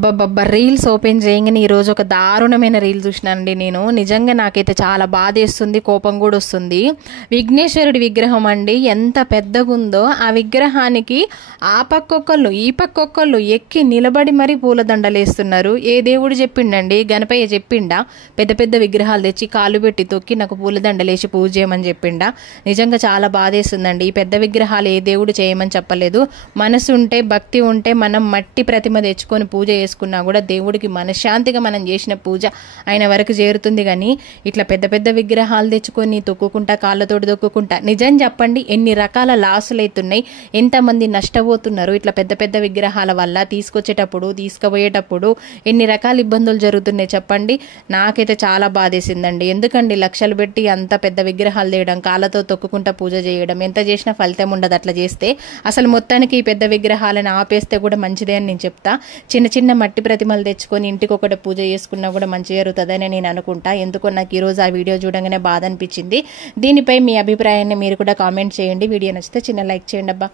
Reels open చేయగానే ఈరోజు ఒక దారుణమైన రీల్ చూసినానండి. నేను నిజంగా నాకైతే చాలా బాధేస్తుంది, కోపం కూడా వస్తుంది. విఘ్నేశ్వరుడి విగ్రహం అండి, ఎంత పెద్దగా ఉందో ఆ విగ్రహానికి ఆ పక్కొక్కళ్ళు ఈ పక్కొక్కళ్ళు ఎక్కి నిలబడి మరీ పూలదండలేస్తున్నారు. ఏ దేవుడు చెప్పిండండి? గణపయ్య చెప్పిండా పెద్ద పెద్ద విగ్రహాలు తెచ్చి కాలు పెట్టి తొక్కి నాకు పూలదండలేసి పూజ చేయమని చెప్పిండా? నిజంగా చాలా బాధేస్తుందండి. ఈ పెద్ద విగ్రహాలు ఏ దేవుడు చేయమని చెప్పలేదు. మనసు ఉంటే, భక్తి ఉంటే మనం మట్టి ప్రతిమ తెచ్చుకొని పూజ చేసుకున్నా కూడా దేవుడికి మనశ్శాంతిగా మనం చేసిన పూజ ఆయన వరకు చేరుతుంది. కానీ ఇట్లా పెద్ద పెద్ద విగ్రహాలు తెచ్చుకొని తొక్కుకుంటా, కాళ్ళతోటి తొక్కుకుంటా, నిజం చెప్పండి ఎన్ని రకాల లాసులు అవుతున్నాయి, ఎంతమంది నష్టపోతున్నారు ఇట్లా పెద్ద పెద్ద విగ్రహాల వల్ల. తీసుకొచ్చేటప్పుడు తీసుకుపోయేటప్పుడు ఎన్ని రకాల ఇబ్బందులు జరుగుతున్నాయి చెప్పండి. నాకైతే చాలా బాధేసిందండి. ఎందుకండి లక్షలు పెట్టి అంత పెద్ద విగ్రహాలు చేయడం, కాళ్ళతో తొక్కుకుంటా పూజ చేయడం, ఎంత చేసినా ఫలితం ఉండదు అట్లా చేస్తే. అసలు మొత్తానికి ఈ పెద్ద విగ్రహాలను ఆపేస్తే కూడా మంచిదే అని నేను చెప్తా. చిన్న చిన్న మట్టి ప్రతిమలు తెచ్చుకొని ఇంటికి ఒకటి పూజ చేసుకున్నా కూడా మంచి జరుగుతుందని నేను అనుకుంటా. ఎందుకో నాకు ఈరోజు ఆ వీడియో చూడగానే బాధ అనిపించింది. దీనిపై మీ అభిప్రాయాన్ని మీరు కూడా కామెంట్ చేయండి. వీడియో నచ్చితే చిన్న లైక్ చేయండి అబ్బా.